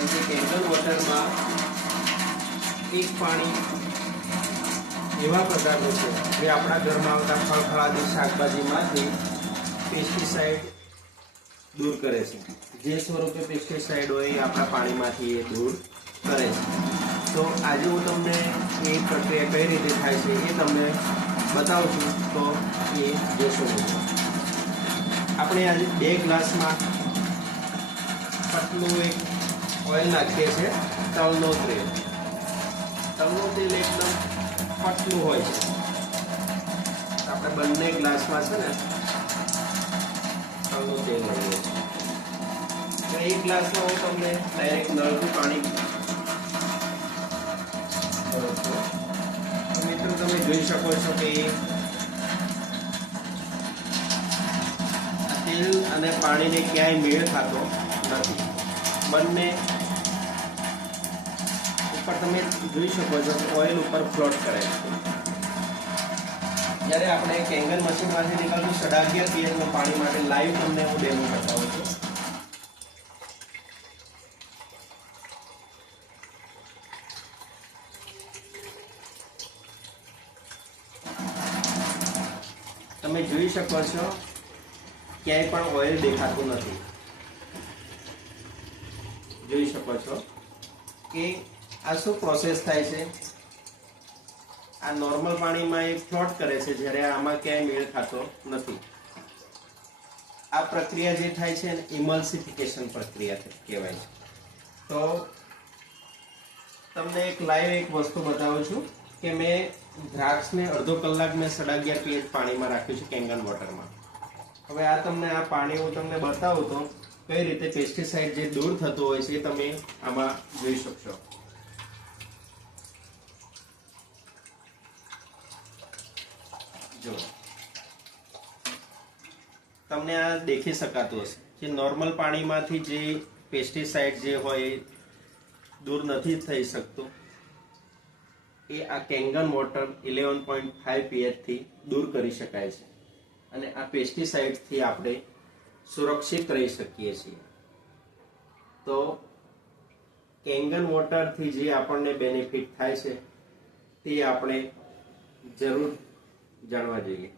જેમ કે કેંગન વોટરમાં એક પાણી એવા પ્રકારનું છે જે આપણા ઘરમાં આવતા ફળફળાદી શાકભાજીમાંથી પેસ્ટિસાઇડ દૂર કરે છે. જે સ્વરૂપે પેસ્ટિસાઇડ હોય એ આપણા પાણીમાંથી એ દૂર કરે છે. તો આજે હું તમને એ પ્રક્રિયા કઈ રીતે થાય છે એ તમને બતાવું છું. તો એ જોશો. આપણે આજે 2 ગ્લાસમાં પતલું એક ઓઇલ નાખીએ છીએ. તલનો તેલ. તલનું તેલ એકદમ પતલું હોય છે. આપણે બંને ગ્લાસમાં છે ને તલનું તેલ લઈએ છીએ. એક ગ્લાસમાં હું તમને ડાયરેક્ટ નળથી પાણી ભરું છું. મિત્રો તમે જોઈ શકો છો કે તેલ અને પાણીને ક્યાંય મેળ ખાતો નથી. બંને ઉપર તમે જોઈ શકો છો ઓઇલ ઉપર ફ્લોટ કરે છે. જ્યારે આપણે કેંગન મશીનમાંથી નીકળતું 11.5 pH પાણી માટે લાઈવ તમને હું ડેમો બતાવું છું. તમે જોઈ શકો છો ક્યાંય પણ ઓઇલ દેખાતું નથી. જોઈ શકો છો કે આ શું પ્રોસેસ થાય છે. આ નોર્મલ પાણીમાં એ ફ્લોટ કરે છે, જ્યારે આમાં ક્યાંય મેળ ખાતો નથી. આ પ્રક્રિયા જે થાય છે એને ઇમલ્સિફિકેશન પ્રક્રિયા કહેવાય છે. તો તમને એક લાઈવ એક વસ્તુ બતાવું છું કે મેં દ્રાક્ષને અડધો કલાક મેં 11.5 pH પાણીમાં રાખ્યું છે કેંગન વોટરમાં. હવે આ પાણી હું તમને બતાવું તો કઈ રીતે પેસ્ટિસાઇડ જે દૂર થતું હોય છે એ તમે આમાં જોઈ શકશો. જો તમને આ દેખી શકાતું હશે કે નોર્મલ પાણીમાંથી જે પેસ્ટિસાઇડ જે હોય એ દૂર નથી થઈ શકતું. એ આ કેંગન વોટર 11.5 pH થી દૂર કરી શકાય છે અને આ પેસ્ટિસાઇડથી આપણે સુરક્ષિત રહી શકીએ છીએ. તો કેંગન વોટરથી જે આપણને બેનિફિટ થાય છે તે આપણે જરૂર જાણવા જોઈએ.